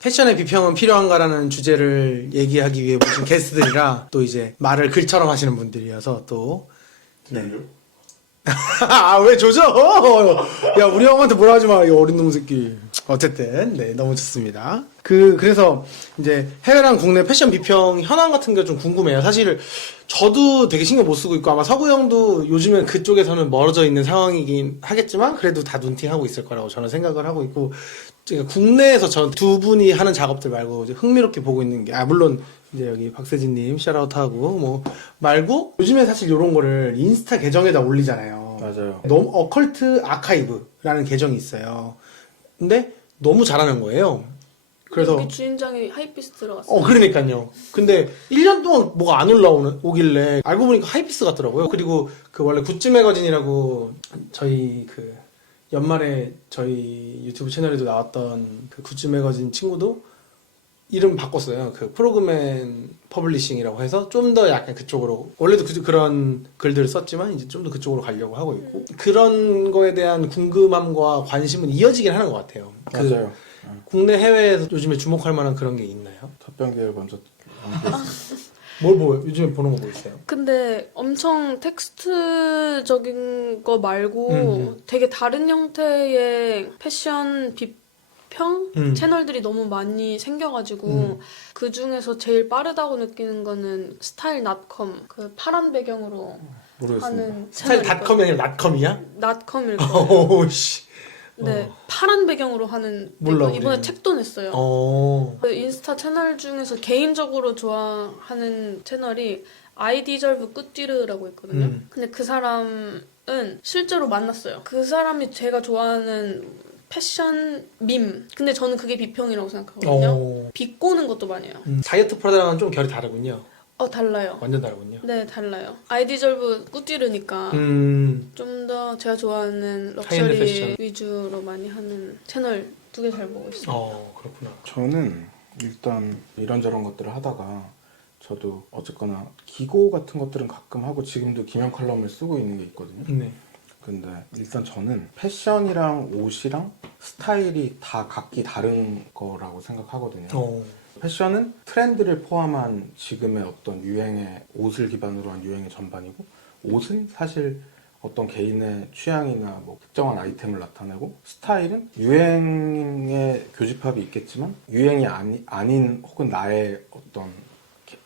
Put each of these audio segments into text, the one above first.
패션의 비평은 필요한가라는 주제를 얘기하기 위해 모신 게스트들이라 또 이제 말을 글처럼 하시는 분들이어서 또 네. 아, 왜 조져? 야, 우리 형한테 뭐라 하지 마, 이 어린 놈 새끼. 어쨌든, 네, 너무 좋습니다. 그래서, 이제, 해외랑 국내 패션 비평 현황 같은 게 좀 궁금해요. 사실, 저도 되게 신경 못 쓰고 있고, 아마 서구 형도 요즘엔 그쪽에서는 멀어져 있는 상황이긴 하겠지만, 그래도 다 눈팅하고 있을 거라고 저는 생각을 하고 있고, 제가 국내에서 전 두 분이 하는 작업들 말고, 이제 흥미롭게 보고 있는 게, 물론, 이제 여기 박세진님 샤라웃하고 뭐 말고 요즘에 사실 이런 거를 인스타 계정에다 올리잖아요. 맞아요. 너무 어컬트 아카이브라는 계정이 있어요. 근데 너무 잘하는 거예요. 그래서 여기 주인장이 하이피스 들어갔어요. 그러니까요. 근데 1년 동안 뭐가 안 오길래 알고 보니까 하이피스 같더라고요. 그리고 그 원래 굿즈 매거진이라고 저희 그 연말에 저희 유튜브 채널에도 나왔던 그 굿즈 매거진 친구도 이름 바꿨어요. 그 프로그맨 퍼블리싱이라고 해서 좀 더 약간 그쪽으로 원래도 그런 글들을 썼지만 이제 좀 더 그쪽으로 가려고 하고 있고 그런 거에 대한 궁금함과 관심은 이어지긴 하는 것 같아요. 맞아요. 국내 해외에서 요즘에 주목할 만한 그런 게 있나요? 답변기를 먼저 요즘에 보는 거 뭐 있어요? 근데 엄청 텍스트적인 거 말고 되게 다른 형태의 패션 비평 채널들이 너무 많이 생겨가지고 그 중에서 제일 빠르다고 느끼는 거는 스타일닷컴 그 파란 배경으로 모르겠습니다. 하는 스타일 채널이 닷컴이 아니라 닷컴이야? 닷컴일 거예요. 오씨. 네, 파란 배경으로 하는 몰라, 이번에 우리는. 책도 냈어요. 그 인스타 채널 중에서 개인적으로 좋아하는 채널이 아이디절브 꾸띠르라고 있거든요. 근데 그 사람은 실제로 만났어요. 그 사람이 제가 좋아하는 패션 밈. 근데 저는 그게 비평이라고 생각하거든요. 비꼬는 것도 많이 해요. 다이어트 프라다랑은 좀 결이 다르군요. 달라요. 완전 다르군요. 네, 달라요. 아이디절브 꾸띠르니까 좀 더 제가 좋아하는 하이엔드 럭셔리 패션. 위주로 많이 하는 채널 두 개 잘 보고 있어요. 그렇구나. 저는 일단 이런저런 것들을 하다가 저도 어쨌거나 기고 같은 것들은 가끔 하고 지금도 기면 컬럼을 쓰고 있는 게 있거든요. 네. 근데 일단 저는 패션이랑 옷이랑 스타일이 다 각기 다른 거라고 생각하거든요. 패션은 트렌드를 포함한 지금의 어떤 유행의 옷을 기반으로 한 유행의 전반이고 옷은 사실 어떤 개인의 취향이나 뭐 특정한 아이템을 나타내고 스타일은 유행의 교집합이 있겠지만 유행이 아닌 혹은 나의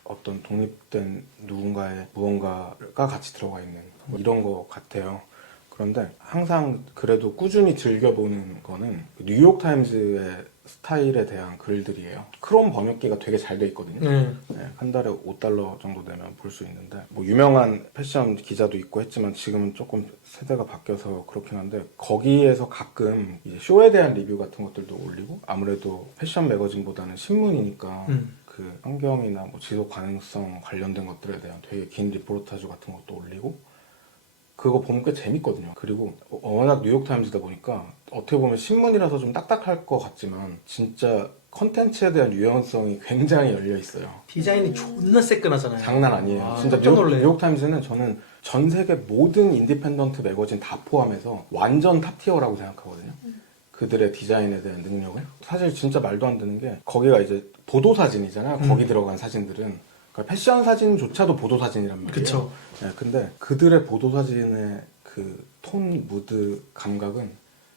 어떤 독립된 누군가의 무언가가 같이 들어가 있는 뭐 이런 것 같아요. 그런데 항상 그래도 꾸준히 즐겨보는 거는 뉴욕타임즈의 스타일에 대한 글들이에요. 크롬 번역기가 되게 잘 돼 있거든요. 네, 한 달에 $5 정도 내면 볼 수 있는데 뭐 유명한 패션 기자도 있고 했지만 지금은 조금 세대가 바뀌어서 그렇긴 한데 거기에서 가끔 이제 쇼에 대한 리뷰 같은 것들도 올리고 아무래도 패션 매거진보다는 신문이니까 그 환경이나 뭐 지속 가능성 관련된 것들에 대한 되게 긴 리포르타주 같은 것도 올리고 그거 보면 꽤 재밌거든요. 그리고 워낙 뉴욕타임즈다 보니까 어떻게 보면 신문이라서 좀 딱딱할 것 같지만 진짜 컨텐츠에 대한 유연성이 굉장히 열려 있어요. 디자인이 존나 새끈하잖아요. 장난 아니에요. 진짜 깜짝 놀래요. 뉴욕타임즈는 저는 전 세계 모든 인디펜던트 매거진 다 포함해서 완전 탑티어라고 생각하거든요. 그들의 디자인에 대한 능력을. 사실 진짜 말도 안 되는 게 거기가 이제 보도사진이잖아요. 거기 들어간 사진들은. 그러니까 패션 사진조차도 보도사진이란 말이에요. 그쵸. 네, 근데 그들의 보도사진의 그 톤, 무드, 감각은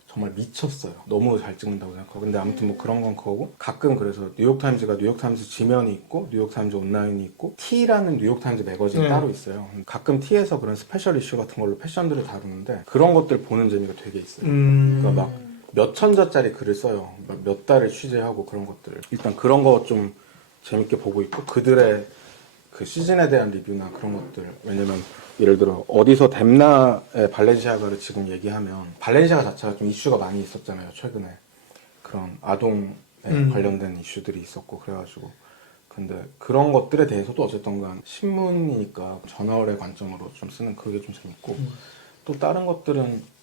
정말 미쳤어요. 너무 잘 찍는다고 생각하고. 근데 아무튼 뭐 그런 건 그거고 가끔 그래서 뉴욕타임즈가 뉴욕타임즈 지면이 있고 뉴욕타임즈 온라인이 있고 T라는 뉴욕타임즈 매거진이 따로 있어요. 가끔 T에서 그런 스페셜 이슈 같은 걸로 패션들을 다루는데 그런 것들 보는 재미가 되게 있어요. 그러니까 막 몇 천자짜리 글을 써요. 몇 달을 취재하고 그런 것들을. 일단 그런 거 좀 재밌게 보고 있고 그들의 그 시즌에 대한 리뷰나 그런 것들. 왜냐면 예를 들어 어디서 뎀나의 발렌시아가를 지금 얘기하면 발렌시아가 자체가 좀 이슈가 많이 있었잖아요. 최근에 그런 아동에 관련된 이슈들이 있었고 그래가지고 근데 그런 것들에 대해서도 어쨌든 간 신문이니까 저널의 관점으로 좀 쓰는 그게 좀 재밌고 또 다른 것들은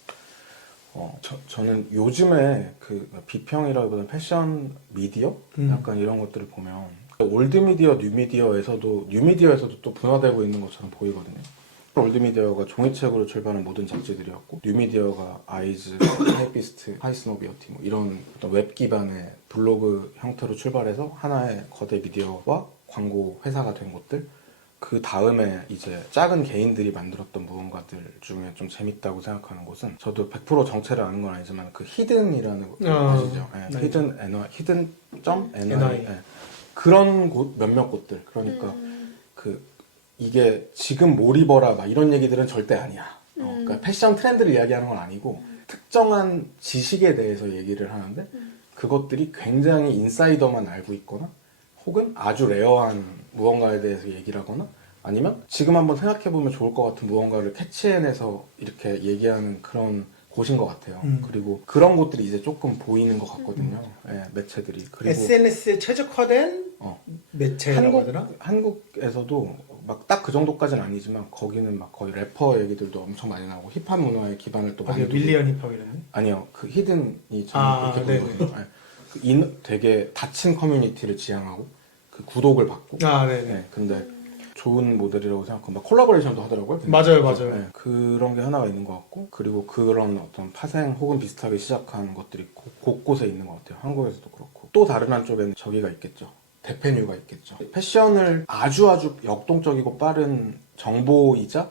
저는 요즘에 그 비평이라기보다는 패션 미디어? 약간 이런 것들을 보면 올드 미디어, 뉴 미디어에서도 또 분화되고 있는 것처럼 보이거든요. 올드미디어가 종이책으로 출발한 모든 잡지들이었고 뉴미디어가 아이즈, 하이비스트, 하이스노비어티 뭐 이런 어떤 웹 기반의 블로그 형태로 출발해서 하나의 거대 미디어와 광고 회사가 된 곳들. 그 다음에 이제 작은 개인들이 만들었던 무언가들 중에 좀 재밌다고 생각하는 곳은 저도 100% 정체를 아는 건 아니지만 그 히든이라는 거 아시죠? 네. 히든.ny 네. 그런 곳 몇몇 곳들 그러니까 그 이게 지금 뭘 입어라 막 이런 얘기들은 절대 아니야. 그러니까 패션 트렌드를 이야기하는 건 아니고 특정한 지식에 대해서 얘기를 하는데 그것들이 굉장히 인사이더만 알고 있거나 혹은 아주 레어한 무언가에 대해서 얘기를 하거나 아니면 지금 한번 생각해보면 좋을 것 같은 무언가를 캐치해내서 이렇게 얘기하는 그런 곳인 것 같아요. 그리고 그런 곳들이 이제 조금 보이는 것 같거든요. 네, 매체들이. 그리고 SNS에 최적화된 매체라고 하더라? 한국에서도 막 딱 그 정도까지는 아니지만 거기는 막 거의 래퍼 얘기들도 엄청 많이 나오고 힙합 문화의 기반을 또 많이 밀리언 힙합이랬네? 아니요. 그 히든이 저는 그렇게 보거든요. 되게 닫힌 커뮤니티를 지향하고 그 구독을 받고 네, 근데 좋은 모델이라고 생각하고 막 콜라보레이션도 하더라고요. 맞아요. 네, 그런 게 하나가 있는 것 같고 그리고 그런 어떤 파생 혹은 비슷하게 시작한 것들이 곳곳에 있는 것 같아요. 한국에서도 그렇고 또 다른 한쪽에는 저기가 있겠죠. 대페뉴가 있겠죠. 패션을 아주 역동적이고 빠른 정보이자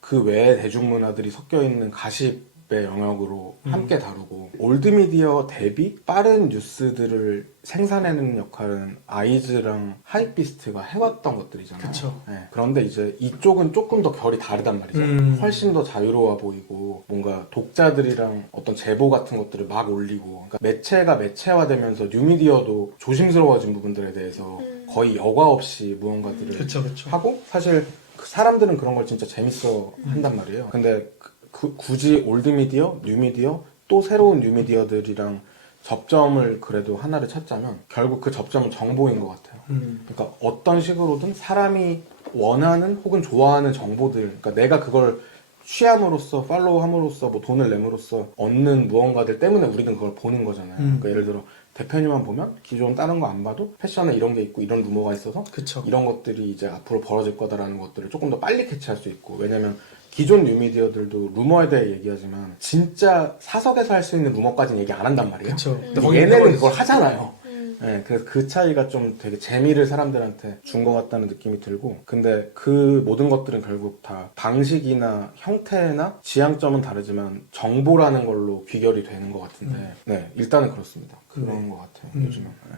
그 외의 대중문화들이 섞여 있는 가십의 영역으로 함께 다루고 올드미디어 대비 빠른 뉴스들을 생산해내는 역할은 아이즈랑 하이비스트가 해왔던 것들이잖아요. 그쵸. 네. 그런데 이제 이쪽은 조금 더 결이 다르단 말이죠. 훨씬 더 자유로워 보이고 뭔가 독자들이랑 어떤 제보 같은 것들을 막 올리고 그러니까 매체가 매체화되면서 뉴미디어도 조심스러워진 부분들에 대해서 거의 여과 없이 무언가들을 그쵸. 하고 사실 사람들은 그런 걸 진짜 재밌어 한단 말이에요. 근데 굳이 올드미디어, 뉴미디어, 또 새로운 뉴미디어들이랑 접점을 그래도 하나를 찾자면 결국 그 접점은 정보인 것 같아요. 그러니까 어떤 식으로든 사람이 원하는 혹은 좋아하는 정보들, 그러니까 내가 그걸 취함으로써, 팔로우함으로써, 뭐 돈을 내므로써 얻는 무언가들 때문에 우리는 그걸 보는 거잖아요. 그러니까 예를 들어 대표님만 보면 기존 다른 거 안 봐도 패션에 이런 게 있고 이런 루머가 있어서 그쵸. 이런 것들이 이제 앞으로 벌어질 거다라는 것들을 조금 더 빨리 캐치할 수 있고 왜냐면 기존 뉴미디어들도 루머에 대해 얘기하지만 진짜 사석에서 할 수 있는 루머까지는 얘기 안 한단 말이에요. 그쵸. 근데 얘네는 그걸 하잖아요. 네, 그래서 그 차이가 좀 되게 재미를 사람들한테 준 것 같다는 느낌이 들고 근데 그 모든 것들은 결국 다 방식이나 형태나 지향점은 다르지만 정보라는 걸로 귀결이 되는 것 같은데 네, 일단은 그렇습니다. 그런 것 같아요. 요즘은. 네.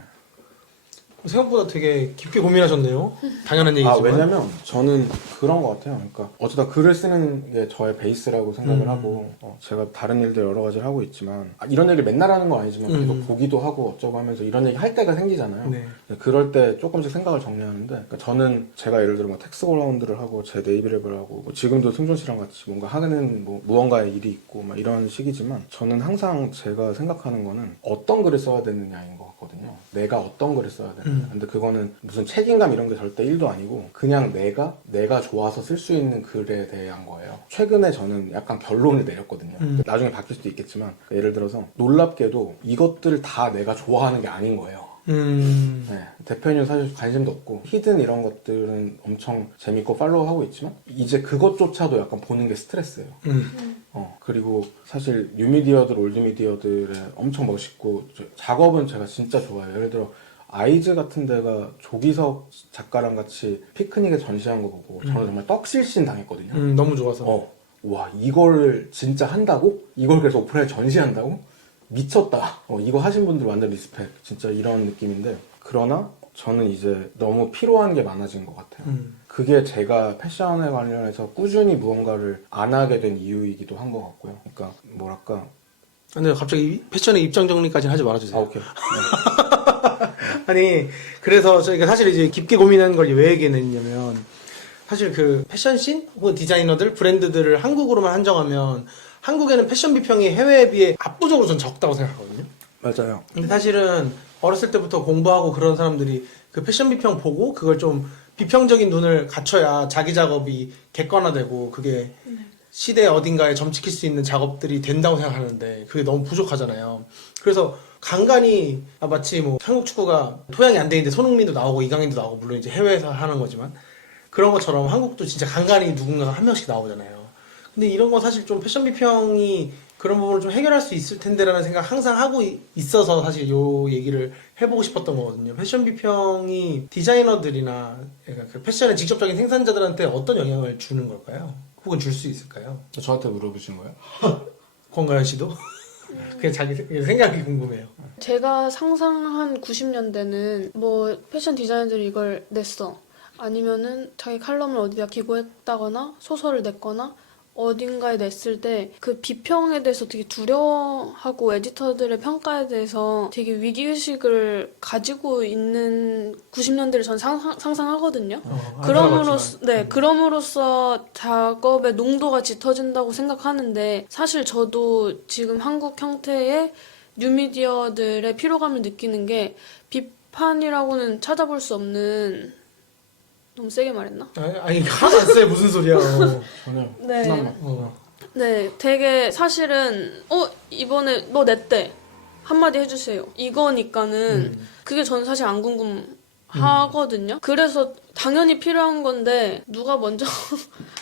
생각보다 되게 깊게 고민하셨네요. 당연한 얘기지만. 왜냐면 저는 그런 것 같아요. 그러니까 어쩌다 글을 쓰는 게 저의 베이스라고 생각을 하고 제가 다른 일들 여러 가지를 하고 있지만 이런 얘기를 맨날 하는 건 아니지만 계속 보기도 하고 어쩌고 하면서 이런 얘기 할 때가 생기잖아요. 네. 그럴 때 조금씩 생각을 정리하는데 그러니까 저는 제가 예를 들어 뭐 텍스그라운드를 하고 제 네이비랩을 하고 뭐 지금도 승준 씨랑 같이 뭔가 하는 뭐 무언가의 일이 있고 막 이런 식이지만 저는 항상 제가 생각하는 거는 어떤 글을 써야 되느냐인 것 같거든요. 내가 어떤 글을 써야 되느냐. 근데 그거는 무슨 책임감 이런 게 절대 1도 아니고 그냥 내가 좋아서 쓸 수 있는 글에 대한 거예요. 최근에 저는 약간 결론을 내렸거든요. 나중에 바뀔 수도 있겠지만 예를 들어서 놀랍게도 이것들 다 내가 좋아하는 게 아닌 거예요. 네, 대표님 사실 관심도 없고 히든 이런 것들은 엄청 재밌고 팔로우하고 있지만 이제 그것조차도 약간 보는 게 스트레스예요. 그리고 사실 뉴미디어들 올드미디어들의 엄청 멋있고 작업은 제가 진짜 좋아해요. 예를 들어 아이즈 같은 데가 조기석 작가랑 같이 피크닉에 전시한 거 보고 저는 정말 떡실신 당했거든요. 너무 좋아서. 와 이걸 진짜 한다고? 이걸 그래서 오프라인에 전시한다고? 미쳤다. 이거 하신 분들 완전 리스펙. 진짜 이런 느낌인데 그러나 저는 이제 너무 필요한 게 많아진 것 같아요. 그게 제가 패션에 관련해서 꾸준히 무언가를 안 하게 된 이유이기도 한 것 같고요. 그러니까 뭐랄까 근데 갑자기 패션의 입장 정리까지는 하지 말아주세요. 오케이. 아니 그래서 저희가 사실 이제 깊게 고민하는 걸 왜 얘기했냐면 사실 그 패션씬 혹은 디자이너들 브랜드들을 한국으로만 한정하면 한국에는 패션 비평이 해외에 비해 압도적으로 전 적다고 생각하거든요. 맞아요. 근데 사실은 어렸을 때부터 공부하고 그런 사람들이 그 패션 비평 보고 그걸 좀 비평적인 눈을 갖춰야 자기 작업이 객관화되고 그게 시대 어딘가에 점찍힐 수 있는 작업들이 된다고 생각하는데 그게 너무 부족하잖아요. 그래서 간간히 마치 뭐 한국 축구가 토양이 안 돼 있는데 손흥민도 나오고 이강인도 나오고 물론 이제 해외에서 하는 거지만 그런 것처럼 한국도 진짜 간간히 누군가가 한 명씩 나오잖아요. 근데 이런 건 사실 좀 패션 비평이 그런 부분을 좀 해결할 수 있을 텐데라는 생각 항상 하고 있어서 사실 요 얘기를 해보고 싶었던 거거든요. 패션 비평이 디자이너들이나 그러니까 그 패션의 직접적인 생산자들한테 어떤 영향을 주는 걸까요? 혹은 줄 수 있을까요? 저한테 물어보신 거예요? 권가연 씨도? 그냥 자기 생각이 궁금해요. 제가 상상한 90년대는 뭐 패션 디자이너들이 이걸 냈어. 아니면은 자기 칼럼을 어디다 기고했다거나 소설을 냈거나 어딘가에 냈을 때 그 비평에 대해서 되게 두려워하고 에디터들의 평가에 대해서 되게 위기의식을 가지고 있는 90년대를 전 상상하거든요. 그럼으로써 작업의 농도가 짙어진다고 생각하는데 사실 저도 지금 한국 형태의 뉴미디어들의 피로감을 느끼는 게 비판이라고는 찾아볼 수 없는 너무 세게 말했나? 아니 하나도 안 써요. 무슨 소리야. 전혀 네. 흔한 말. 네, 되게 사실은 이번에 너 냈대 한마디 해주세요 이거니까는 그게 저는 사실 안 궁금하거든요. 그래서 당연히 필요한 건데 누가 먼저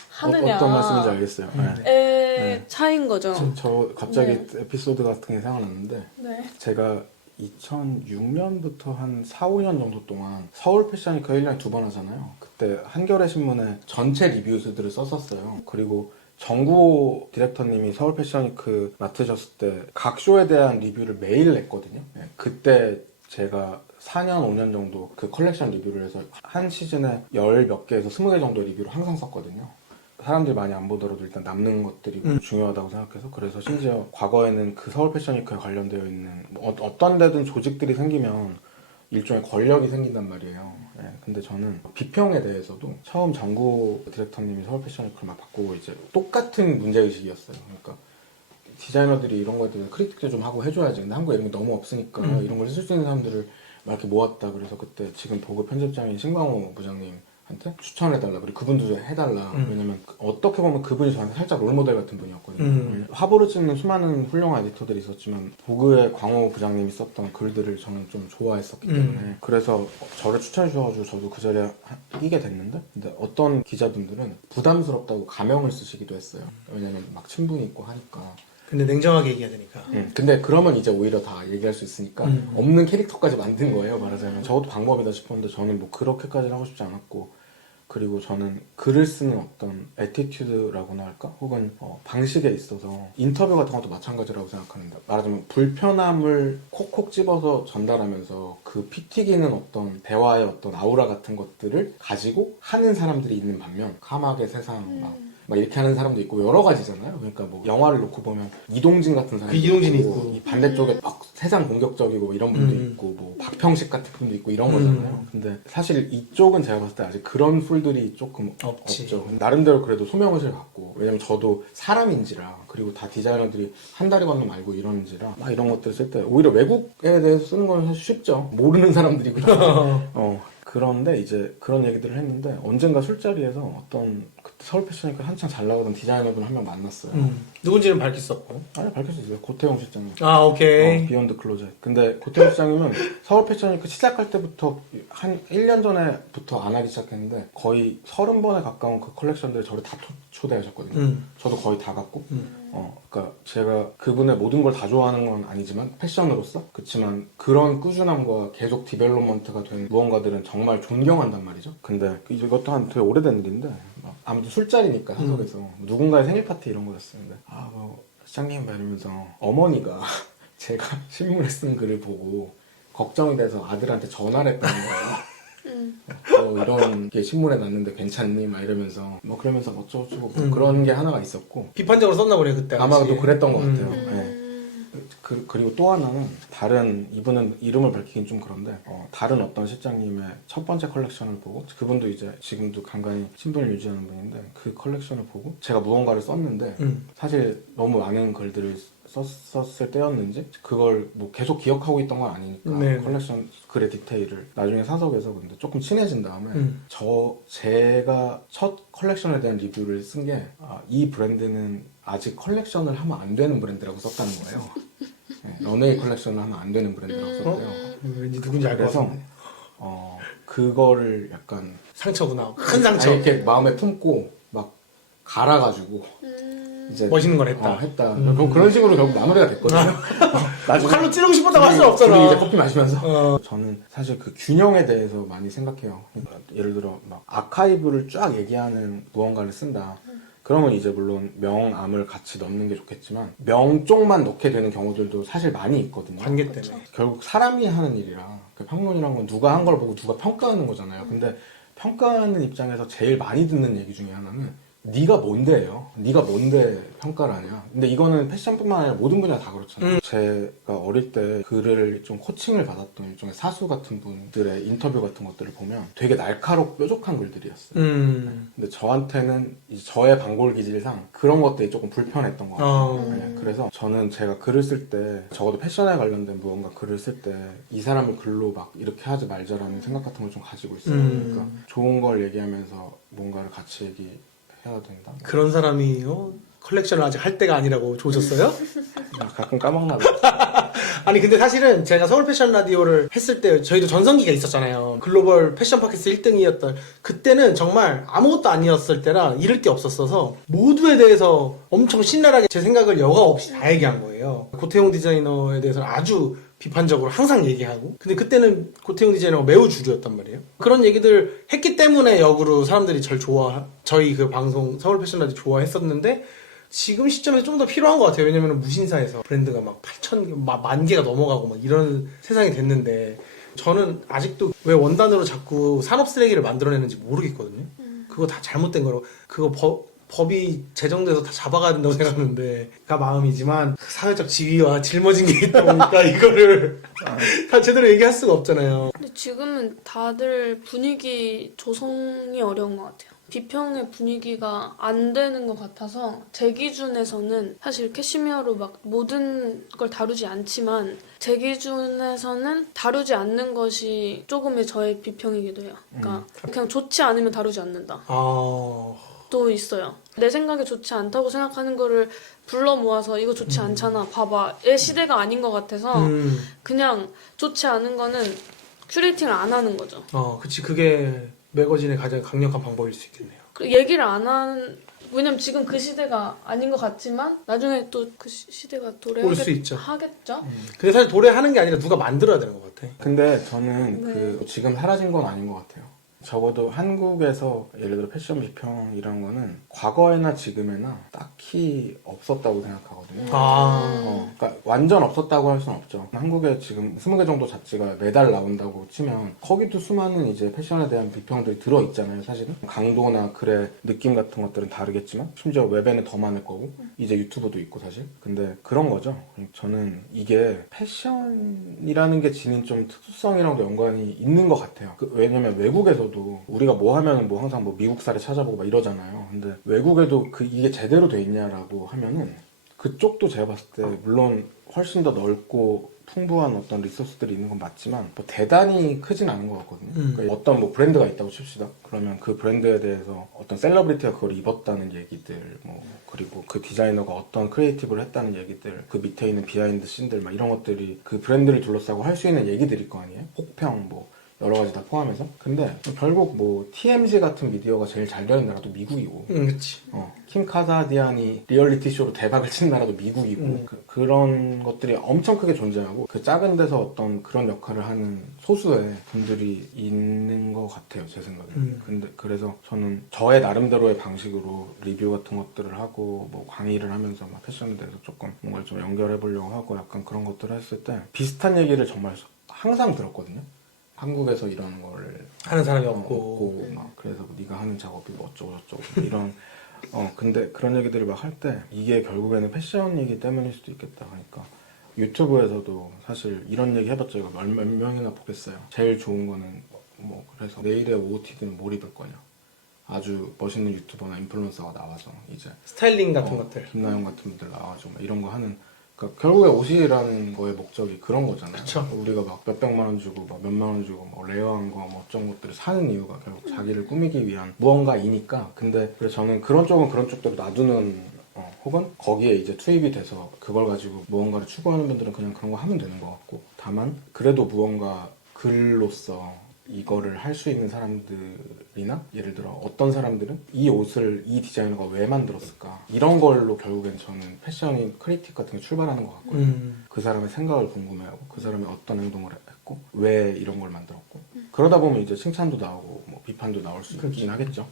하느냐 어떤 말씀인지 알겠어요. 네. 차이인 거죠. 저 갑자기 네. 에피소드 같은 게 생각났는데 네. 제가 2006년부터 한 4, 5년 정도 동안 서울 패션위크 1년에 2번 하잖아요. 그때 한겨레 신문에 전체 리뷰들을 썼었어요. 그리고 정구 디렉터님이 서울 패션위크 맡으셨을 때 각 쇼에 대한 리뷰를 매일 냈거든요. 그때 제가 4년, 5년 정도 그 컬렉션 리뷰를 해서 한 시즌에 10몇 개에서 20개 정도 리뷰를 항상 썼거든요. 사람들이 많이 안 보더라도 일단 남는 것들이 중요하다고 생각해서 그래서 심지어 과거에는 그 서울 패션위크에 관련되어 있는 어떤 데든 조직들이 생기면 일종의 권력이 생긴단 말이에요. 근데 저는 비평에 대해서도 처음 정구 디렉터님이 서울 패션위크를 막 바꾸고 이제 똑같은 문제의식이었어요. 그러니까 디자이너들이 이런 거에 대해서 크리틱도 좀 하고 해줘야지. 근데 한국에 이런 게 너무 없으니까 이런 걸 쓸 수 있는 사람들을 막 이렇게 모았다. 그래서 그때 지금 보그 편집장인 신광호 부장님한테 추천해달라. 그리고 그분도 해달라. 왜냐면 어떻게 보면 그분이 저한테 살짝 롤모델 같은 분이었거든요. 화보를 찍는 수많은 훌륭한 에디터들이 있었지만 보그의 광호 부장님이 썼던 글들을 저는 좀 좋아했었기 때문에 그래서 저를 추천해 주셔가지고 저도 그 자리에 끼게 됐는데 근데 어떤 기자분들은 부담스럽다고 가명을 쓰시기도 했어요. 왜냐면 막 친분이 있고 하니까. 근데 냉정하게 얘기해야 되니까. 근데 그러면 이제 오히려 다 얘기할 수 있으니까 없는 캐릭터까지 만든 거예요. 말하자면 저것도 방법이다 싶었는데 저는 뭐 그렇게까지는 하고 싶지 않았고 그리고 저는 글을 쓰는 어떤 애티튜드라고나 할까? 혹은 방식에 있어서 인터뷰 같은 것도 마찬가지라고 생각하는데 말하자면 불편함을 콕콕 집어서 전달하면서 그 피 튀기는 어떤 대화의 어떤 아우라 같은 것들을 가지고 하는 사람들이 있는 반면 카막의 세상 막 이렇게 하는 사람도 있고 여러 가지잖아요. 그러니까 뭐 영화를 놓고 보면 이동진 같은 사람이 이동진이 있고 이 반대쪽에 막 세상 공격적이고 이런 분도 있고 뭐 박평식 같은 분도 있고 이런 거잖아요. 근데 사실 이쪽은 제가 봤을 때 아직 그런 풀들이 조금 없죠. 나름대로 그래도 소명의식을 갖고 왜냐면 저도 사람인지라 그리고 다 디자이너들이 한 달에 건너 알고 이러는지라 막 이런 것들 쓸 때 오히려 외국에 대해서 쓰는 건 사실 쉽죠. 모르는 사람들이고 그런데 이제 그런 얘기들을 했는데 언젠가 술자리에서 어떤 그때 서울 패션위크 한창 잘 나가던 디자이너분 한 명 만났어요. 누군지는 밝힐 수 없고. 아니 밝힐 수 있어요. 고태용 실장님. 아 오케이. 비욘드 클로젯. 근데 고태용 실장님은 서울 패션위크 시작할 때부터 한 1년 전에부터 안 하기 시작했는데 거의 30번에 가까운 그 컬렉션들을 저를 다 초대하셨거든요. 저도 거의 다 갔고. 그러니까 제가 그분의 모든 걸 다 좋아하는 건 아니지만 패션으로서 그렇지만 그런 꾸준함과 계속 디벨롭먼트가 된 무언가들은 정말 존경한단 말이죠. 근데 이것도 한 되게 오래된 일인데 아무튼 술자리니까 사석에서 누군가의 생일 파티 이런 거였었는데 뭐 시장님 이러면서 어머니가 제가 신문에 쓴 글을 보고 걱정이 돼서 아들한테 전화를 했다는 거예요. 이런 게 신문에 났는데 괜찮니? 막 이러면서 뭐 그러면서 어쩌고저쩌고 뭐 그런 게 하나가 있었고 비판적으로 썼나 보네 그때. 아마도 그랬던 것 같아요. 네. 그리고 또 하나는 다른 이분은 이름을 밝히긴 좀 그런데 다른 어떤 실장님의 첫 번째 컬렉션을 보고 그분도 이제 지금도 간간히 친분을 유지하는 분인데 그 컬렉션을 보고 제가 무언가를 썼는데 사실 너무 많은 글들을 썼을 때였는지 그걸 뭐 계속 기억하고 있던 건 아니니까 컬렉션 글의 디테일을 나중에 사석에서 근데 조금 친해진 다음에 제가 첫 컬렉션에 대한 리뷰를 쓴 게 이 브랜드는 아직 컬렉션을 하면 안 되는 브랜드라고 썼다는 거예요. 런웨이 컬렉션을 하면 안 되는 브랜드라고 썼대요. 왠지 누군지 알 것 같은데. 그거를 약간 상처구나. 큰 상처. 이렇게 마음에 품고 막 갈아가지고 이제 멋있는 걸 했다. 했다. 그런 식으로 결국 마무리가 됐거든요. 나중에 칼로 찌르고 싶었다고 할 수 없잖아. 둘이 이제 커피 마시면서 저는 사실 그 균형에 대해서 많이 생각해요. 그러니까 예를 들어 막 아카이브를 쫙 얘기하는 무언가를 쓴다. 그러면 이제 물론 명암을 같이 넣는 게 좋겠지만 명 쪽만 넣게 되는 경우들도 사실 많이 있거든요. 관계 때문에. 결국 사람이 하는 일이라 그 평론이란 건 누가 한 걸 보고 누가 평가하는 거잖아요. 근데 평가하는 입장에서 제일 많이 듣는 얘기 중에 하나는 네가 뭔데예요? 네가 뭔데 평가를 하냐? 근데 이거는 패션뿐만 아니라 모든 분야 다 그렇잖아요. 제가 어릴 때 글을 좀 코칭을 받았던 일종의 사수 같은 분들의 인터뷰 같은 것들을 보면 되게 날카롭고 뾰족한 글들이었어요. 근데 저한테는 이제 저의 반골 기질상 그런 것들이 조금 불편했던 것 같아요. 네, 그래서 저는 제가 글을 쓸 때 적어도 패션에 관련된 무언가 글을 쓸 때 이 사람을 글로 막 이렇게 하지 말자라는 생각 같은 걸 좀 가지고 있어요. 그러니까 좋은 걸 얘기하면서 뭔가를 같이 해야 된다. 그런 사람이 컬렉션을 아직 할 때가 아니라고 좋으셨어요? 가끔 까먹나봐. 아니 근데 사실은 제가 서울 패션 라디오를 했을 때 저희도 전성기가 있었잖아요. 글로벌 패션 팟캐스트 1등이었던 그때는 정말 아무것도 아니었을 때라 잃을 게 없었어서 모두에 대해서 엄청 신랄하게 제 생각을 여과 없이 다 얘기한 거예요. 고태용 디자이너에 대해서는 아주 비판적으로 항상 얘기하고 근데 그때는 고태용 디자이너가 매우 주류였단 말이에요. 그런 얘기들 했기 때문에 역으로 사람들이 저희 그 방송 서울 패션 라디오 좋아했었는데 지금 시점에서 좀 더 필요한 것 같아요. 왜냐면 무신사에서 브랜드가 막 8만 개가 넘어가고 막 이런 세상이 됐는데 저는 아직도 왜 원단으로 자꾸 산업 쓰레기를 만들어내는지 모르겠거든요. 그거 다 잘못된 거라고. 그거 법이 제정돼서 다 잡아가야 된다고 생각하는데가 마음이지만 그 사회적 지위와 짊어진 게 있다 보니까 이거를 다 제대로 얘기할 수가 없잖아요. 근데 지금은 다들 분위기 조성이 어려운 것 같아요. 비평의 분위기가 안 되는 것 같아서 제 기준에서는 사실 캐시미어로 막 모든 걸 다루지 않지만 제 기준에서는 다루지 않는 것이 조금의 저의 비평이기도 해요. 그러니까 그냥 좋지 않으면 다루지 않는다. 또 있어요. 내 생각에 좋지 않다고 생각하는 거를 불러 모아서 이거 좋지 않잖아. 봐봐. 얘 시대가 아닌 것 같아서 그냥 좋지 않은 거는 큐레이팅을 안 하는 거죠. 그치. 그게 매거진의 가장 강력한 방법일 수 있겠네요. 얘기를 왜냐면 지금 그 시대가 아닌 것 같지만 나중에 또 그 시대가 올 수 있죠. 하겠죠. 근데 사실 도래하는 게 아니라 누가 만들어야 되는 것 같아. 근데 저는 지금 사라진 건 아닌 것 같아요. 적어도 한국에서 예를 들어 패션 비평이라는 거는 과거에나 지금에나 딱히 없었다고 생각하거든요. 그러니까 완전 없었다고 할 수는 없죠. 한국에 지금 20개 정도 잡지가 매달 나온다고 치면 거기도 수많은 이제 패션에 대한 비평들이 들어있잖아요, 사실은. 강도나 글의 느낌 같은 것들은 다르겠지만 심지어 웹에는 더 많을 거고 이제 유튜브도 있고 사실. 근데 그런 거죠. 저는 이게 패션이라는 게 지닌 좀 특수성이랑도 연관이 있는 것 같아요. 왜냐면 외국에서도 우리가 뭐 하면은 뭐 항상 뭐 미국사를 찾아보고 막 이러잖아요. 근데 외국에도 이게 제대로 돼 있냐라고 하면은 그쪽도 제가 봤을 때 물론 훨씬 더 넓고 풍부한 어떤 리소스들이 있는 건 맞지만 뭐 대단히 크진 않은 것 같거든요. 그러니까 어떤 뭐 브랜드가 있다고 칩시다. 그러면 그 브랜드에 대해서 어떤 셀러브리티가 그걸 입었다는 얘기들, 뭐 그리고 그 디자이너가 어떤 크리에이티브를 했다는 얘기들, 그 밑에 있는 비하인드 씬들 막 이런 것들이 그 브랜드를 둘러싸고 할 수 있는 얘기들일 거 아니에요. 혹평 뭐 여러 가지 다 포함해서. 근데 결국 뭐 TMZ 같은 미디어가 제일 잘 되는 나라도 미국이고, 그렇지. 킴 카사디안이 리얼리티 쇼로 대박을 친 나라도 미국이고, 그런 것들이 엄청 크게 존재하고 그 작은 데서 어떤 그런 역할을 하는 소수의 분들이 있는 것 같아요, 제 생각에. 근데 그래서 저는 저의 나름대로의 방식으로 리뷰 같은 것들을 하고 뭐 강의를 하면서 막 패션에 대해서 조금 뭔가를 좀 연결해 보려고 하고 약간 그런 것들을 했을 때 비슷한 얘기를 정말 항상 들었거든요. 한국에서 이런 거를 하는 사람이 없고 막 그래서 네가 하는 작업이 뭐 어쩌고 저쩌고 이런 근데 그런 얘기들을 막 할 때 이게 결국에는 패션이기 때문일 수도 있겠다 하니까 유튜브에서도 사실 이런 얘기 해봤자 이거 몇 명이나 보겠어요. 제일 좋은 거는 뭐 그래서 내일의 OOTD는 뭘 입을 거냐, 아주 멋있는 유튜버나 인플루언서가 나와서 이제 스타일링 같은 것들, 김나영 같은 분들 나와가지고 막 이런 거 하는. 그러니까 결국에 옷이라는 거의 목적이 그런 거잖아요. 그쵸. 우리가 막 몇백만 원 주고 막 몇만 원 주고 뭐 레어한 거 뭐 어떤 것들을 사는 이유가 결국 자기를 꾸미기 위한 무언가이니까. 근데 그래서 저는 그런 쪽은 그런 쪽대로 놔두는 혹은 거기에 이제 투입이 돼서 그걸 가지고 무언가를 추구하는 분들은 그냥 그런 거 하면 되는 것 같고, 다만 그래도 무언가 글로서 이거를 할 수 있는 사람들이나 예를 들어 어떤 사람들은 이 옷을 이 디자이너가 왜 만들었을까 이런 걸로 결국엔 저는 패션인 크리틱 같은 게 출발하는 것 같거든요. 그 사람의 생각을 궁금해하고 그 사람이 어떤 행동을 했고 왜 이런 걸 만들었고 그러다 보면 이제 칭찬도 나오고 뭐 비판도 나올 수 있긴 하겠죠.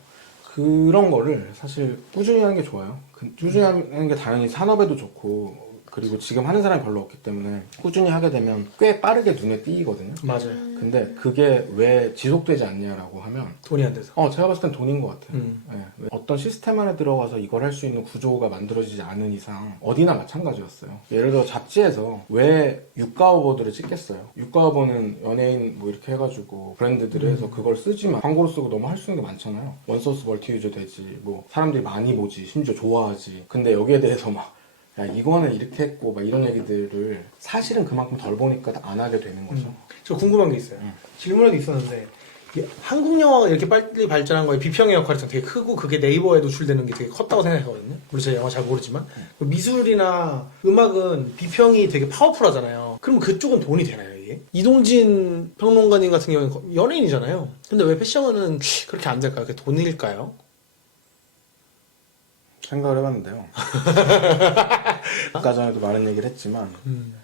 그런 거를 사실 꾸준히 하는 게 좋아요. 꾸준히 하는 게 당연히 산업에도 좋고 그리고 지금 하는 사람이 별로 없기 때문에 꾸준히 하게 되면 꽤 빠르게 눈에 띄거든요. 맞아요. 근데 그게 왜 지속되지 않냐라고 하면 돈이 안 돼서. 제가 봤을 땐 돈인 것 같아요. 네. 어떤 시스템 안에 들어가서 이걸 할 수 있는 구조가 만들어지지 않은 이상 어디나 마찬가지였어요. 예를 들어 잡지에서 왜 유가오버들을 찍겠어요. 유가오버는 연예인 뭐 이렇게 해가지고 브랜드들이 해서 그걸 쓰지만 광고로 쓰고 너무 할 수 있는 게 많잖아요. 원소스 멀티 유저 되지 뭐 사람들이 많이 보지 심지어 좋아하지. 근데 여기에 대해서 막 야 이거는 이렇게 했고 막 이런 얘기들을 사실은 그만큼 덜 보니까 안 하게 되는 거죠. 저 궁금한 게 있어요. 질문할 게 있었는데 이게 한국 영화가 이렇게 빨리 발전한 거에 비평의 역할이 되게 크고 그게 네이버에 노출되는 게 되게 컸다고 생각하거든요. 물론 제가 영화 잘 모르지만 미술이나 음악은 비평이 되게 파워풀하잖아요. 그럼 그쪽은 돈이 되나요 이게? 이동진 평론가님 같은 경우는 연예인이잖아요. 근데 왜 패션은 그렇게 안 될까요? 그게 돈일까요? 생각을 해봤는데요. 아까 전에도 많은 얘기를 했지만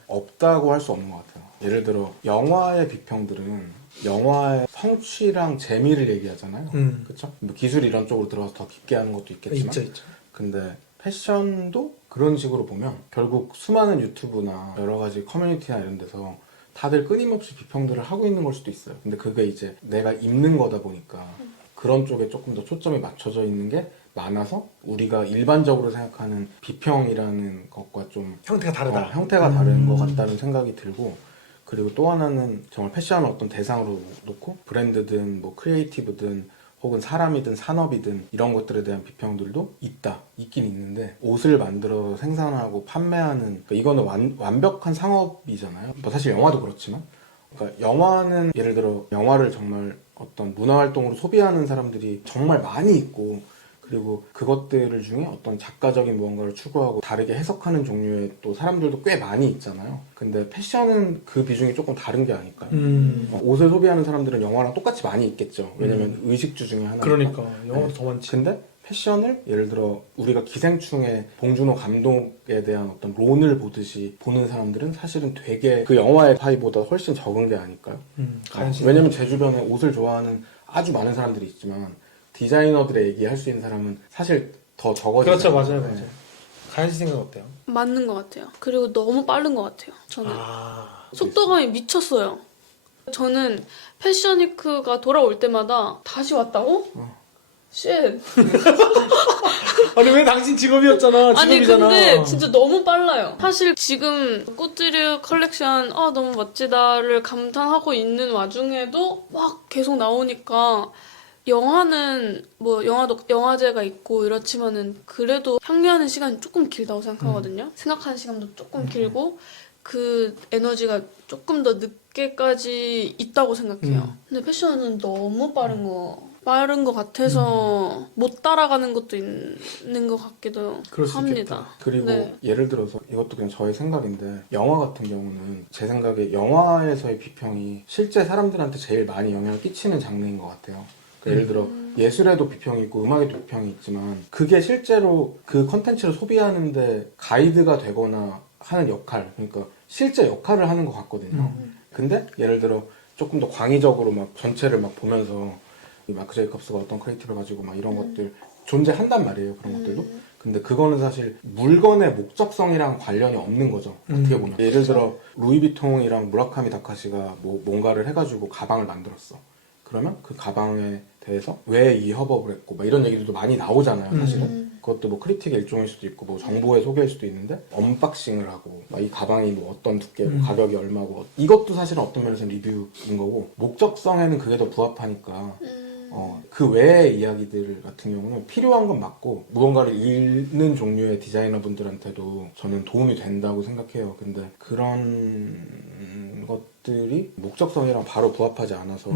없다고 할 수 없는 것 같아요. 예를 들어 영화의 비평들은 영화의 성취랑 재미를 얘기하잖아요. 그렇죠? 뭐 기술 이런 쪽으로 들어가서 더 깊게 하는 것도 있겠지만 있죠. 근데 패션도 그런 식으로 보면 결국 수많은 유튜브나 여러 가지 커뮤니티나 이런 데서 다들 끊임없이 비평들을 하고 있는 걸 수도 있어요. 근데 그게 이제 내가 입는 거다 보니까 그런 쪽에 조금 더 초점이 맞춰져 있는 게 많아서 우리가 일반적으로 생각하는 비평이라는 것과 좀 형태가 다르다. 형태가 다른 것 같다는 생각이 들고 그리고 또 하나는 정말 패션을 어떤 대상으로 놓고 브랜드든 뭐 크리에이티브든 혹은 사람이든 산업이든 이런 것들에 대한 비평들도 있긴 있는데 옷을 만들어 생산하고 판매하는 그러니까 이거는 완벽한 상업이잖아요. 뭐 사실 영화도 그렇지만 그러니까 영화는 예를 들어 영화를 정말 어떤 문화활동으로 소비하는 사람들이 정말 많이 있고 그리고 그것들 중에 어떤 작가적인 무언가를 추구하고 다르게 해석하는 종류의 또 사람들도 꽤 많이 있잖아요. 근데 패션은 그 비중이 조금 다른 게 아닐까요? 옷을 소비하는 사람들은 영화랑 똑같이 많이 있겠죠. 왜냐면 의식주 중에 하나니까. 그러니까 영화도 더 많지. 근데 패션을 예를 들어 우리가 기생충의 봉준호 감독에 대한 어떤 론을 보듯이 보는 사람들은 사실은 되게 그 영화의 파이보다 훨씬 적은 게 아닐까요? 왜냐면 제 주변에 옷을 좋아하는 아주 많은 사람들이 있지만 디자이너들의 얘기할 수 있는 사람은 사실 더 적어지죠. 그렇죠, 맞아요. 가연 씨 생각 어때요? 맞는 것 같아요. 그리고 너무 빠른 것 같아요. 저는 속도감이 미쳤어요. 저는 패션위크가 돌아올 때마다 다시 왔다고? 쉣. 아니 왜 당신 직업이었잖아. 아니 직업이잖아. 근데 진짜 너무 빨라요. 사실 지금 꽃지르 컬렉션 너무 멋지다를 감탄하고 있는 와중에도 막 계속 나오니까 영화는 뭐 영화도 영화제가 있고 이렇지만은 그래도 향유하는 시간이 조금 길다고 생각하거든요. 생각하는 시간도 조금 길고 그 에너지가 조금 더 늦게까지 있다고 생각해요. 근데 패션은 너무 빠른 것 같아서 못 따라가는 것도 있는 것 같기도 그럴 수 합니다. 있겠다. 그리고 네. 예를 들어서 이것도 그냥 저의 생각인데 영화 같은 경우는 제 생각에 영화에서의 비평이 실제 사람들한테 제일 많이 영향을 끼치는 장르인 것 같아요. 그러니까 예를 들어 예술에도 비평이 있고 음악에도 비평이 있지만 그게 실제로 그 컨텐츠를 소비하는데 가이드가 되거나 하는 역할 그러니까 실제 역할을 하는 것 같거든요. 근데 예를 들어 조금 더 광의적으로 막 전체를 막 보면서 이 마크 제이컵스가 어떤 크리에이티브를 가지고 막 이런 것들 존재한단 말이에요. 그런 것들도. 근데 그거는 사실 물건의 목적성이랑 관련이 없는 거죠. 어떻게 보면. 예를 들어 루이비통이랑 무라카미 다카시가 뭐 뭔가를 해가지고 가방을 만들었어. 그러면 그 가방에 대해서 왜 이 협업을 했고 막 이런 얘기들도 많이 나오잖아요. 사실은. 그것도 뭐 크리틱의 일종일 수도 있고 뭐 정보의 소개일 수도 있는데 언박싱을 하고 막 이 가방이 뭐 어떤 두께고 가격이 얼마고 이것도 사실은 어떤 면에서 리뷰인 거고 목적성에는 그게 더 부합하니까 그 외의 이야기들 같은 경우는 필요한 건 맞고 무언가를 읽는 종류의 디자이너분들한테도 저는 도움이 된다고 생각해요. 근데 그런 것들이 목적성이랑 바로 부합하지 않아서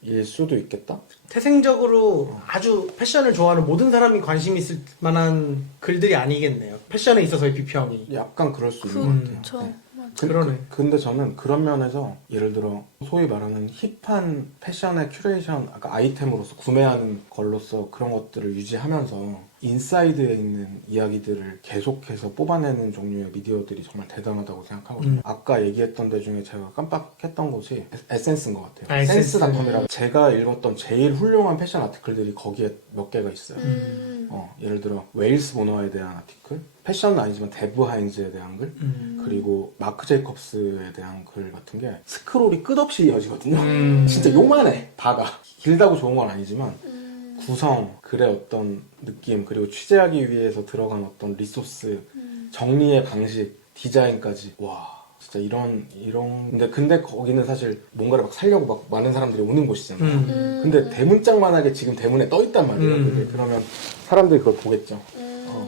일 수도 있겠다? 태생적으로 아주 패션을 좋아하는 모든 사람이 관심 있을 만한 글들이 아니겠네요. 패션에 있어서의 비평이. 약간 그럴 수 있는 것 같아요. 그렇죠. 네. 맞아요. 그러네. 근데 저는 그런 면에서 예를 들어 소위 말하는 힙한 패션의 큐레이션, 아까 아이템으로서 구매하는 걸로서 그런 것들을 유지하면서 인사이드에 있는 이야기들을 계속해서 뽑아내는 종류의 미디어들이 정말 대단하다고 생각하거든요. 아까 얘기했던 데 중에 제가 깜빡했던 곳이 에센스인 것 같아요. 센스닷컴이라고 제가 읽었던 제일 훌륭한 패션 아티클들이 거기에 몇 개가 있어요. 예를 들어 웨일스 모너에 대한 아티클, 패션은 아니지만 데브 하인즈에 대한 글, 그리고 마크 제이콥스에 대한 글 같은 게 스크롤이 끝없이 이어지거든요. 진짜 요만해, 바가. 길다고 좋은 건 아니지만 구성, 글의 어떤 느낌, 그리고 취재하기 위해서 들어간 어떤 리소스, 정리의 방식, 디자인까지 와 진짜 이런 근데 거기는 사실 뭔가를 막 살려고 막 많은 사람들이 오는 곳이잖아요. 근데 대문짝만하게 지금 대문에 떠 있단 말이에요. 그게. 그러면 사람들이 그걸 보겠죠.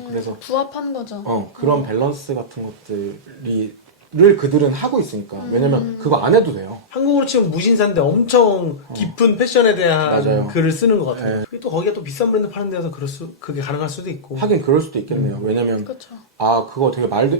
그래서 부합한 거죠. 그런 밸런스 같은 것들을 그들은 하고 있으니까. 왜냐면 그거 안 해도 돼요. 한국으로 치면 무신사인데 엄청 깊은 패션에 대한 맞아요. 글을 쓰는 것 같아요. 네. 그리고 또 거기가 또 비싼 브랜드 파는 데서 그게 가능할 수도 있고. 하긴 그럴 수도 있겠네요. 왜냐면 그렇죠. 그거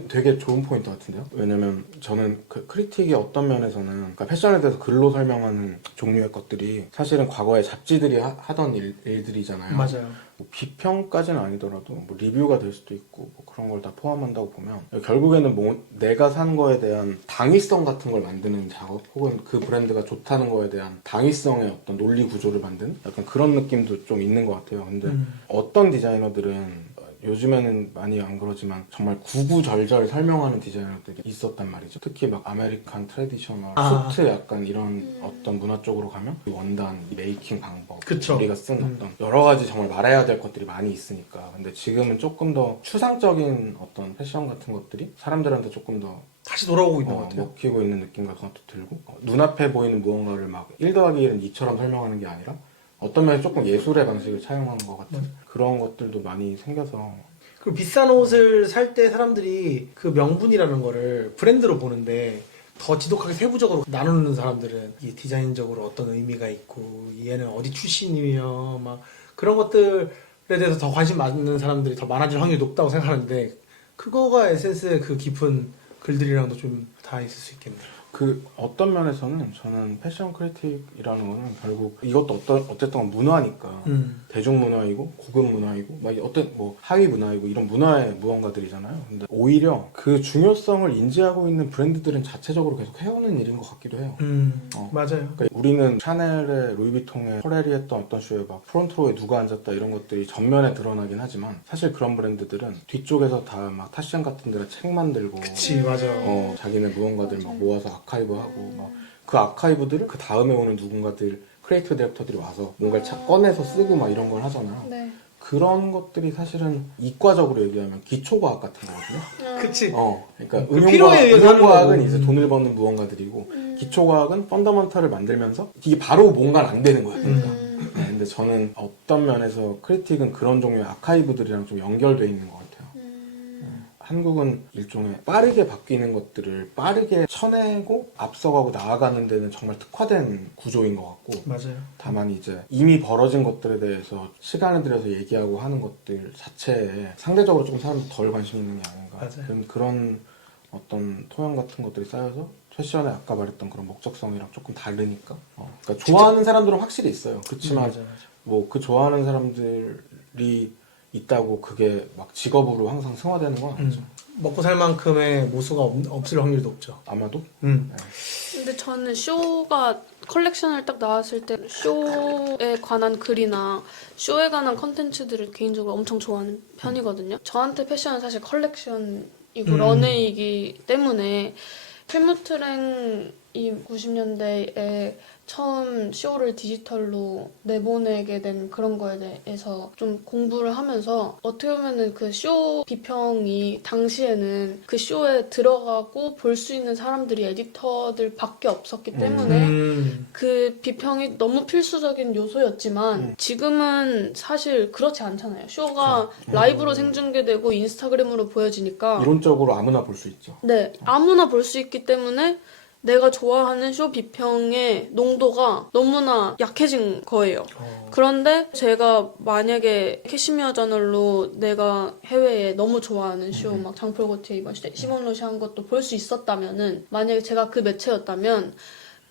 되게 좋은 포인트 같은데요. 왜냐면 저는 그 크리틱이 어떤 면에서는 그러니까 패션에 대해서 글로 설명하는 종류의 것들이 사실은 과거에 잡지들이 하던 일들이잖아요. 맞아요. 뭐 비평까지는 아니더라도 뭐 리뷰가 될 수도 있고 뭐 그런 걸 다 포함한다고 보면 결국에는 뭐 내가 산 거에 대한 당위성 같은 걸 만드는 작업, 혹은 그 브랜드가 좋다는 거에 대한 당위성의 어떤 논리 구조를 만든 약간 그런 느낌도 좀 있는 것 같아요. 근데 어떤 디자이너들은 요즘에는 많이 안 그러지만 정말 구구절절 설명하는 디자이너들이 있었단 말이죠. 특히 막 아메리칸 트래디셔널, 수트 약간 이런 어떤 문화 쪽으로 가면 그 원단, 메이킹 방법, 그쵸. 우리가 쓴 어떤 여러 가지 정말 말해야 될 것들이 많이 있으니까. 근데 지금은 조금 더 추상적인 어떤 패션 같은 것들이 사람들한테 조금 더 다시 돌아오고 있는 것 같아요. 먹히고 있는 느낌 같은 것도 들고, 눈앞에 보이는 무언가를 막 1 더하기 1은 2처럼 설명하는 게 아니라 어떤 면에 조금 예술의 방식을 차용하는 것 같은 그런 것들도 많이 생겨서. 그리고 비싼 옷을 살 때 사람들이 그 명분이라는 거를 브랜드로 보는데 더 지독하게 세부적으로 나누는 사람들은 이 디자인적으로 어떤 의미가 있고 얘는 어디 출신이며 막 그런 것들에 대해서 더 관심 많은 사람들이 더 많아질 확률이 높다고 생각하는데 그거가 에센스의 그 깊은 글들이랑도 좀 다 있을 수 있겠네요. 그 어떤 면에서는 저는 패션 크리틱이라는 거는 결국 이것도 어쨌든 문화니까 대중문화이고 고급 문화이고 막 어떤 뭐 하위 문화이고 이런 문화의 무언가들이잖아요. 근데 오히려 그 중요성을 인지하고 있는 브랜드들은 자체적으로 계속 해오는 일인 것 같기도 해요. 맞아요. 그러니까 우리는 샤넬에 루이비통에 퍼렐이 했던 어떤 쇼에 막 프론트로에 누가 앉았다 이런 것들이 전면에 드러나긴 하지만 사실 그런 브랜드들은 뒤쪽에서 다 막 타시안 같은 데다 책 만들고 그치, 맞아. 자기네 무언가들 막 모아서 아카이브하고 막 그 아카이브들을 그 다음에 오는 누군가들 크리에이티브 디렉터들이 와서 뭔가를 꺼내서 쓰고 막 이런 걸 하잖아요. 네. 그런 것들이 사실은 이과적으로 얘기하면 기초과학 같은 거거든요. 그치. 그러니까 그 필요에 의해서 하는 응용과학은 거고. 이제 돈을 버는 무언가들이고 기초과학은 펀더먼털을 만들면서 이게 바로 뭔가는 안 되는 거야. 그러니까. 네, 근데 저는 어떤 면에서 크리틱은 그런 종류의 아카이브들이랑 좀 연결돼 있는 것 같아요. 한국은 일종의 빠르게 바뀌는 것들을 빠르게 쳐내고 앞서가고 나아가는 데는 정말 특화된 구조인 것 같고, 맞아요. 다만 이제 이미 벌어진 것들에 대해서 시간을 들여서 얘기하고 하는 것들 자체에 상대적으로 조금 사람들이 덜 관심 있는 게 아닌가. 맞아요. 그런 어떤 토양 같은 것들이 쌓여서 패션에 아까 말했던 그런 목적성이랑 조금 다르니까. 그러니까 좋아하는 사람들은 확실히 있어요. 그렇지만 맞아. 뭐 그 좋아하는 사람들이 있다고 그게 막 직업으로 항상 승화되는 건 아니죠. 먹고 살 만큼의 모수가 없을 확률도 없죠. 아마도. 근데 저는 쇼가 컬렉션을 딱 나왔을 때 쇼에 관한 글이나 쇼에 관한 컨텐츠들을 개인적으로 엄청 좋아하는 편이거든요. 저한테 패션은 사실 컬렉션이고 런웨이이기 때문에 헬무트 랭이 90년대에 처음 쇼를 디지털로 내보내게 된 그런 거에 대해서 좀 공부를 하면서 어떻게 보면은 그 쇼 비평이 당시에는 그 쇼에 들어가고 볼 수 있는 사람들이 에디터들 밖에 없었기 때문에 그 비평이 너무 필수적인 요소였지만 지금은 사실 그렇지 않잖아요. 쇼가 라이브로 생중계되고 인스타그램으로 보여지니까 이론적으로 아무나 볼 수 있죠. 네, 아무나 볼 수 있기 때문에 내가 좋아하는 쇼 비평의 농도가 너무나 약해진 거예요. 그런데 제가 만약에 캐시미어 저널로 내가 해외에 너무 좋아하는 쇼, 막 장폴 고티에 이번 시대 시몬 로시 한 것도 볼 수 있었다면은, 만약에 제가 그 매체였다면,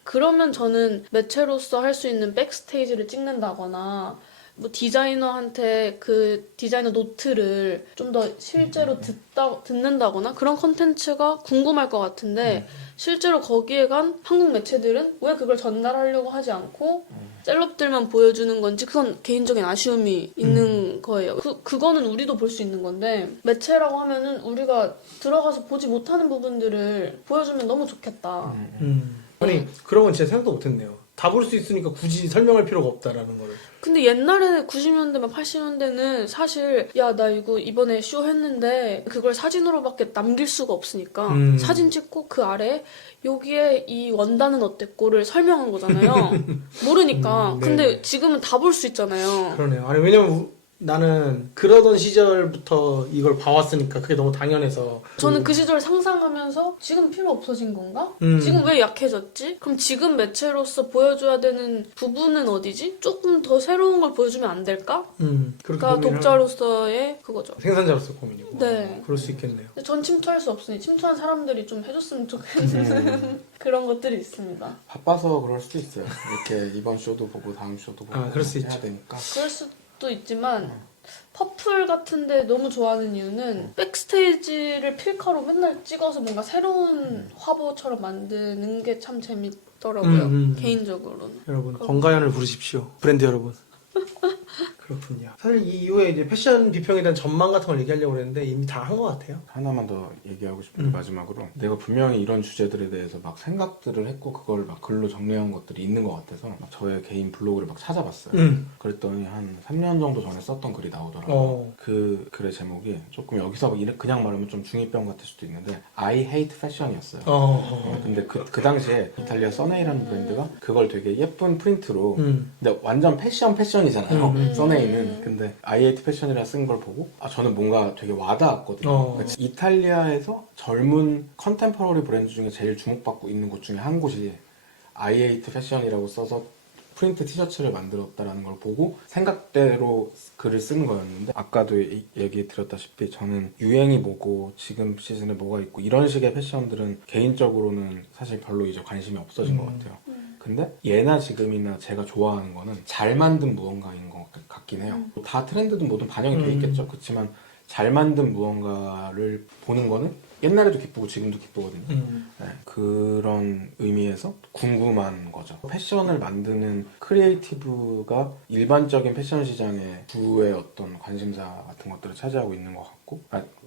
그러면 저는 매체로서 할 수 있는 백스테이지를 찍는다거나, 뭐 디자이너한테 그 디자이너 노트를 좀 더 실제로 듣는다거나 그런 컨텐츠가 궁금할 것 같은데, 실제로 거기에 간 한국 매체들은 왜 그걸 전달하려고 하지 않고 셀럽들만 보여주는 건지, 그건 개인적인 아쉬움이 있는 거예요. 그거는 우리도 볼 수 있는 건데, 매체라고 하면은 우리가 들어가서 보지 못하는 부분들을 보여주면 너무 좋겠다. 아니 그런 건 진짜 생각도 못했네요. 다 볼 수 있으니까 굳이 설명할 필요가 없다라는 거를. 근데 옛날에 90년대 막 80년대는 사실 야 나 이거 이번에 쇼 했는데 그걸 사진으로밖에 남길 수가 없으니까 사진 찍고 그 아래 여기에 이 원단은 어땠고를 설명한 거잖아요. 모르니까. 네. 근데 지금은 다 볼 수 있잖아요. 그러네요. 아니 왜냐면 나는 그러던 시절부터 이걸 봐왔으니까 그게 너무 당연해서. 저는 그 시절 상상하면서 지금 필요 없어진 건가? 지금 왜 약해졌지? 그럼 지금 매체로서 보여줘야 되는 부분은 어디지? 조금 더 새로운 걸 보여주면 안 될까? 그렇게 그러니까 고민을 독자로서의 그거죠. 생산자로서 고민이고. 네. 그럴 수 있겠네요. 근데 전 침투할 수 없으니 침투한 사람들이 좀 해줬으면 좋겠는 그런 것들이 있습니다. 바빠서 그럴 수도 있어요. 이렇게 이번 쇼도 보고 다음 쇼도 보고 그럴 수 해야 있죠. 되니까. 그럴 수도 있지만 퍼플 같은데 너무 좋아하는 이유는 백스테이지를 필카로 맨날 찍어서 뭔가 새로운 화보처럼 만드는 게 참 재밌더라고요. 개인적으로는. 여러분 권가연을 부르십시오. 브랜드 여러분. 그렇군요. 사실 이 이후에 이제 패션 비평에 대한 전망 같은 걸 얘기하려고 했는데 이미 다 한 것 같아요. 하나만 더 얘기하고 싶은 게 마지막으로, 내가 분명히 이런 주제들에 대해서 막 생각들을 했고 그걸 막 글로 정리한 것들이 있는 것 같아서 막 저의 개인 블로그를 막 찾아봤어요. 그랬더니 한 3년 정도 전에 썼던 글이 나오더라고요. 그 글의 제목이 조금 여기서 그냥 말하면 좀 중2병 같을 수도 있는데 I hate fashion이었어요. 근데 그 당시에 이탈리아 써네이라는 브랜드가 그걸 되게 예쁜 프린트로, 근데 완전 패션이잖아요. 써네이는. 근데 I hate fashion이라 쓴 걸 보고 저는 뭔가 되게 와닿았거든요. 그러니까 이탈리아에서 젊은 컨템퍼러리 브랜드 중에 제일 주목받고 있는 곳 중에 한 곳이 I hate fashion이라고 써서 프린트 티셔츠를 만들었다라는 걸 보고 생각대로 글을 쓴 거였는데, 아까도 얘기 드렸다시피 저는 유행이 뭐고 지금 시즌에 뭐가 있고 이런 식의 패션들은 개인적으로는 사실 별로 이제 관심이 없어진 것 같아요. 근데 예나 지금이나 제가 좋아하는 거는 잘 만든 무언가인 것 같긴 해요. 다 트렌드든 뭐든 반영이 돼 있겠죠. 그렇지만 잘 만든 무언가를 보는 거는 옛날에도 기쁘고 지금도 기쁘거든요. 네, 그런 의미에서 궁금한 거죠. 패션을 만드는 크리에이티브가 일반적인 패션 시장의 주의 어떤 관심사 같은 것들을 차지하고 있는 것 같고,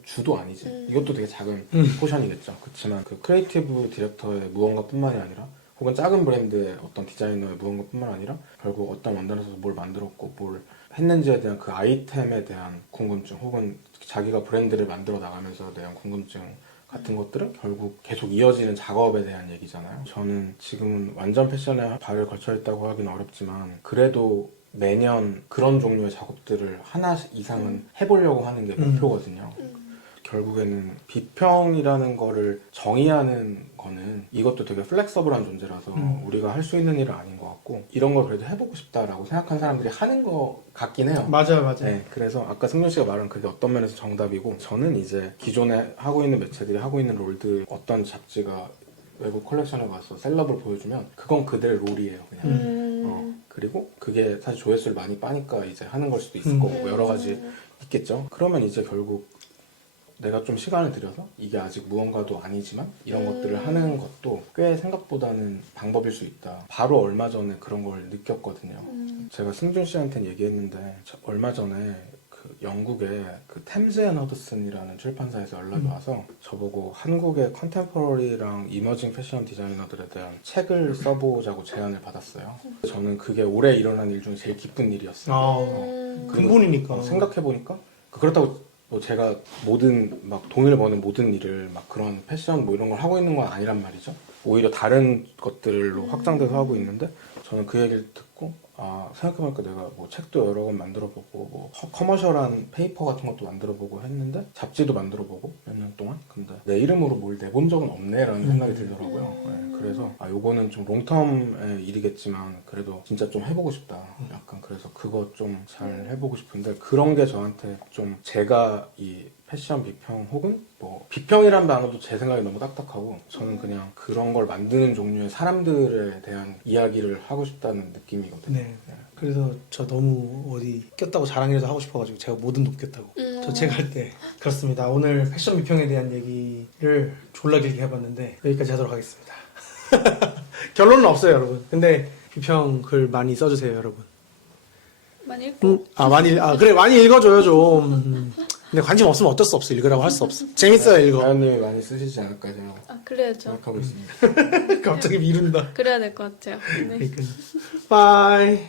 주도 아니지. 이것도 되게 작은 포션이겠죠. 그렇지만 그 크리에이티브 디렉터의 무언가뿐만이 아니라 혹은 작은 브랜드의 어떤 디자이너의 무언가뿐만 아니라 결국 어떤 원단에서 뭘 만들었고 뭘 했는지에 대한 그 아이템에 대한 궁금증, 혹은 자기가 브랜드를 만들어 나가면서 대한 궁금증 같은 것들은 결국 계속 이어지는 작업에 대한 얘기잖아요. 저는 지금은 완전 패션에 발을 걸쳐 있다고 하긴 어렵지만 그래도 매년 그런 종류의 작업들을 하나 이상은 해보려고 하는 게 목표거든요. 결국에는 비평이라는 거를 정의하는 거는 이것도 되게 플렉서블한 존재라서 우리가 할 수 있는 일은 아닌 것 같고, 이런 걸 그래도 해보고 싶다라고 생각하는 사람들이 하는 것 같긴 해요. 맞아요. 네, 그래서 아까 승준 씨가 말한 그게 어떤 면에서 정답이고, 저는 이제 기존에 하고 있는 매체들이 하고 있는 롤들, 어떤 잡지가 외국 컬렉션에 가서 셀럽을 보여주면 그건 그들의 롤이에요, 그냥. 그리고 그게 사실 조회수를 많이 빠니까 이제 하는 걸 수도 있을 거고 여러 가지 있겠죠. 그러면 이제 결국 내가 좀 시간을 들여서 이게 아직 무언가도 아니지만 이런 것들을 하는 것도 꽤 생각보다는 방법일 수 있다. 바로 얼마 전에 그런 걸 느꼈거든요. 제가 승준 씨한테는 얘기했는데 얼마 전에 그 영국의 그 템즈 앤 허드슨이라는 출판사에서 연락이 와서 저보고 한국의 컨템포러리랑 이머징 패션 디자이너들에 대한 책을 써보자고 제안을 받았어요. 저는 그게 올해 일어난 일 중에 제일 기쁜 일이었어요. 근본이니까. 생각해보니까 그렇다고 뭐 제가 모든 막 돈을 버는 모든 일을 막 그런 패션 뭐 이런 걸 하고 있는 건 아니란 말이죠. 오히려 다른 것들로 확장돼서 하고 있는데 저는 그 얘기를 듣고 생각해보니까 내가 뭐 책도 여러 권 만들어보고 뭐 커머셜한 페이퍼 같은 것도 만들어보고 했는데 잡지도 만들어보고 몇 년 동안 근데 내 이름으로 뭘 내본 적은 없네라는 생각이 들더라고요. 네, 그래서 요거는 좀 롱텀의 일이겠지만 그래도 진짜 좀 해보고 싶다. 약간 그래서 그거 좀 잘 해보고 싶은데 그런 게 저한테 좀 제가 이 패션 비평 혹은 뭐 비평이란 단어도 제 생각에 너무 딱딱하고 저는 그냥 그런 걸 만드는 종류의 사람들에 대한 이야기를 하고 싶다는 느낌이거든요. 네. 그래서 저 너무 어디 꼈다고 자랑이라도 하고 싶어가지고 제가 뭐든 높겠다고. 저 책 할 때 그렇습니다. 오늘 패션 비평에 대한 얘기를 졸라 길게 해봤는데 여기까지 하도록 하겠습니다. 결론은 없어요, 여러분. 근데 비평 글 많이 써주세요, 여러분. 많이 읽고 그래 많이 읽어줘요 좀. 근데 관심 없으면 어쩔 수 없어. 읽으라고 할 수 없어. 재밌어요 읽어. 다현님이 많이 쓰시지 않을까 제가 그래야죠. 생각하고 있습니다. 갑자기 미룬다. 그래야 될 것 같아요. 네. 바이.